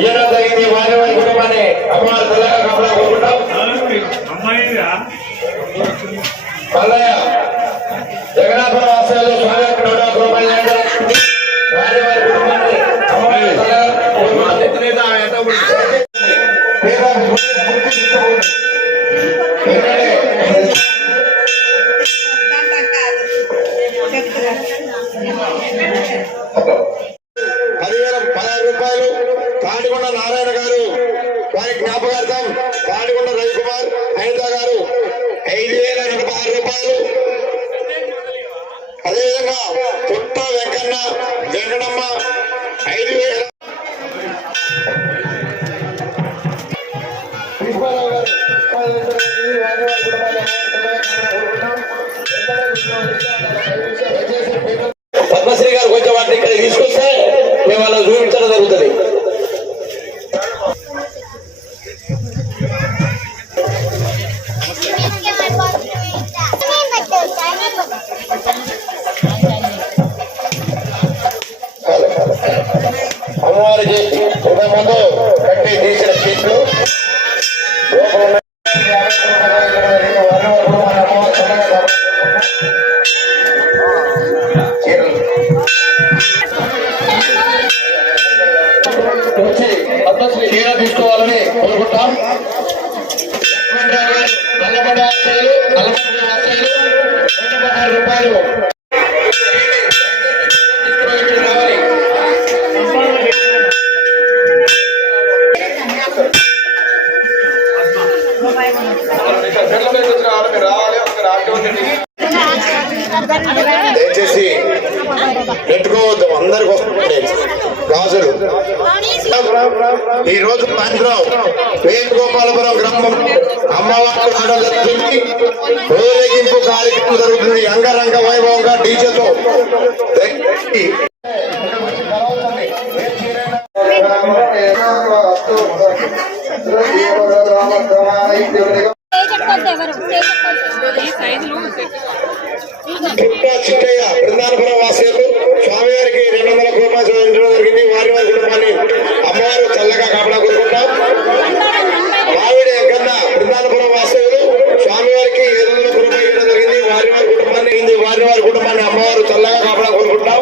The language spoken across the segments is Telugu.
ఇవ్వడం జరిగింది. వారి వారి కుటుంబాన్ని అమ్మవారు తెల్లగా కాపలా కోరుకుంటాం. మల్లయ్య జగన్నాథపురం వాస్తవ్యంలో స్వామి వారికి 100 రూపాయలు వారి వారి కుటుంబాన్ని అమ్మవారు తెల్లగా రూపాయలు తాడికొండ నారాయణ గారు వారి జ్ఞాపకార్థం తాడికొండ రవికుమార్ అనిత గారు 5,016 రూపాయలు. అదేవిధంగా పుట్ట వెంకన్న వెంకటమ్మ 5,000. పద్మశ్రీ గారు కొంచెం వాటిని ఇక్కడ తీసుకొస్తే మేము వాళ్ళని చూపించడం జరుగుతుంది. అమ్మవారికి ముందు కట్టి తీసిన చెట్లు పద్మశ్రీ చీర తీసుకోవాలని కోరుకుంటాం. నల్లబడ్డ ఆశయాలు 116 రూపాయలు. దయచేసి పెట్టుకోవద్దు, అందరికి వస్తుంది గాజులు. ఈ రోజు సాయంత్రం వేణుగోపాలపురం గ్రామం అమ్మవారి ఊరేగింపు కార్యక్రమం జరుగుతుంది అంగరంగ వైభవంగా డీజేతో. చిట్టయ్య బృందానపురం వాసులకు స్వామివారికి 200 రూపాయలు చెల్లించడం జరిగింది. వారి వారి కుటుంబాన్ని అమ్మవారు చల్లగా కాపలా కోరుకుంటాం. మావిడి వెంకన్న బృందానపురం వాసులు స్వామివారికి 700 రూపాయలు ఇవ్వడం జరిగింది. వారి వారి కుటుంబాన్ని అమ్మవారు చల్లగా కాపలా కోరుకుంటాం.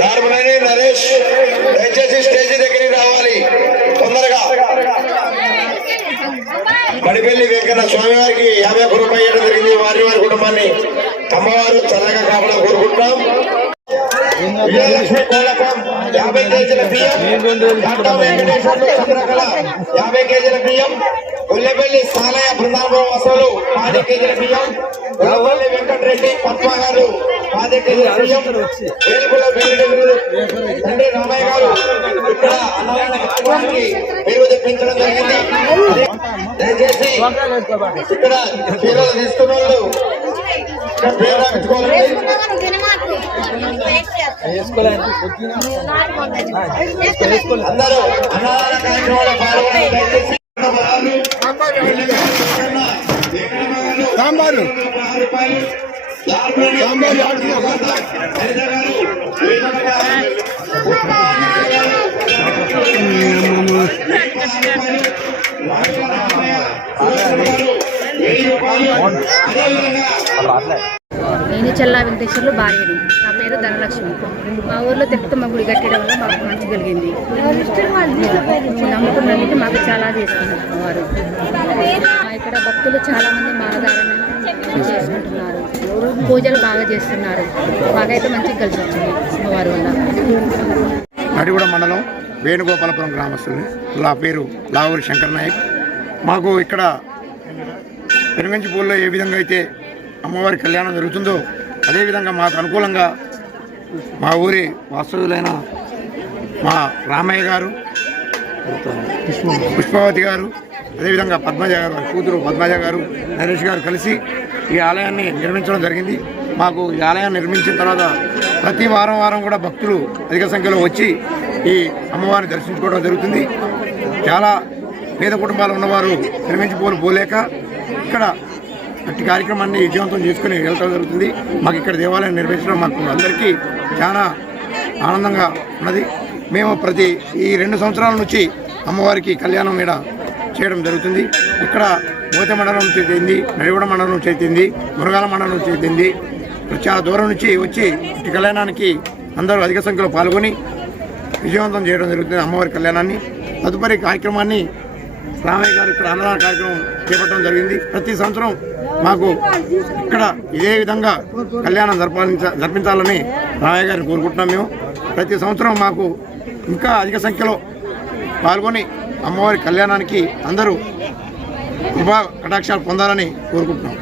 ధార్మనేని నరేష్ దయచేసి స్టేజీ దగ్గరికి రావాలి తొందరగా. బడిపల్లి వెంకన్న స్వామివారికి 50 రూపాయలు ఇవ్వడం జరిగింది. వారి వారి కుటుంబాన్ని అమ్మవారు చల్లగా కాపలా కోరుకుంటాం. విజయలక్ష్మి కోలపం 50 కేజీల బియ్యం. వెంకటేశ్వర్లు చంద్రకళ 50 కేజీల బియ్యం. ఉల్లెపల్లి సాలయ బృందానపురం వసూలు 10 కేజీల బియ్యం. ఉల్లపల్లి వెంకటరెడ్డి పద్మ గారు 10 కేజీల బియ్యం. వేలుపుల వెంకటేశ్వరుడు తండ్రి రామయ్య గారు ఇక్కడ అన్నదానానికి పేరు తెప్పించడం జరిగింది. దయచేసి ఇక్కడ చీరలు తీసుకున్న వాళ్ళు పేరు రాయించుకోవాలండి. అందరూ అన్నదాన కార్యక్రమంలో పాల్గొనాలి. దయచేసి సాంబారు నేను చెల్లా వెంకటేశ్వర్లు భార్యని. నా పేరు ధనలక్ష్మి. మా ఊర్లో తిరుపతమ్మ గుడి కట్టడం వల్ల మాకు మంచి కలిగింది. నమ్ముకున్నందుకు మాకు చాలా చేస్తున్నారు వారు. ఇక్కడ భక్తులు చాలా మంది మాలధారణ చేసుకుంటున్నారు. పూజలు బాగా చేస్తున్నారు. మాకైతే మంచిగా కలిసి వచ్చింది అమ్మవారి వల్ల. నడిగూడ మండలం వేణుగోపాలపురం గ్రామస్తులు. నా పేరు లావూరి శంకర్ నాయక్. మాకు ఇక్కడ పెనుగంచిపూల్లో ఏ విధంగా అయితే అమ్మవారి కళ్యాణం జరుగుతుందో అదేవిధంగా మాకు అనుకూలంగా మా ఊరి వాస్తవ్యులైన మా రామయ్య గారు, పుష్పవతి గారు, అదేవిధంగా పద్మజ గారు, వారి కూతురు పద్మజ గారు, నరేష్ గారు కలిసి ఈ ఆలయాన్ని నిర్మించడం జరిగింది. మాకు ఈ ఆలయాన్ని నిర్మించిన తర్వాత ప్రతి వారం కూడా భక్తులు అధిక సంఖ్యలో వచ్చి ఈ అమ్మవారిని దర్శించుకోవడం జరుగుతుంది. చాలా పేద కుటుంబాలు ఉన్నవారు పోలేక ఇక్కడ అట్టి కార్యక్రమాన్ని విజయవంతం చేసుకుని వెళ్ళటం జరుగుతుంది. మాకు ఇక్కడ దేవాలయం నిర్వహించడం మాకు అందరికీ చాలా ఆనందంగా ఉన్నది. మేము ఈ 2 సంవత్సరాల నుంచి అమ్మవారికి కళ్యాణం ఇక్కడ చేయడం జరుగుతుంది. ఇక్కడ మోతే మండలం నుంచి చేరింది, నడిగూడ మండలం నుంచి చేరింది, మురగాల మండలం నుంచి చేరింది. చాలా దూరం నుంచి వచ్చి ఇటు కళ్యాణానికి అందరూ అధిక సంఖ్యలో పాల్గొని విజయవంతం చేయడం జరుగుతుంది అమ్మవారి కళ్యాణాన్ని. తదుపరి కార్యక్రమాన్ని రామయ్య గారు ఇక్కడ అన్నదాన కార్యక్రమం చేపట్టడం జరిగింది. ప్రతి సంవత్సరం మాకు ఇక్కడ ఇదే విధంగా కళ్యాణం జరిపించాలని రామయ్య గారిని కోరుకుంటున్నాం. మేము ప్రతి సంవత్సరం మాకు ఇంకా అధిక సంఖ్యలో పాల్గొని అమ్మవారి కళ్యాణానికి అందరూ కృపా కటాక్షాలు పొందాలని కోరుకుంటున్నాం.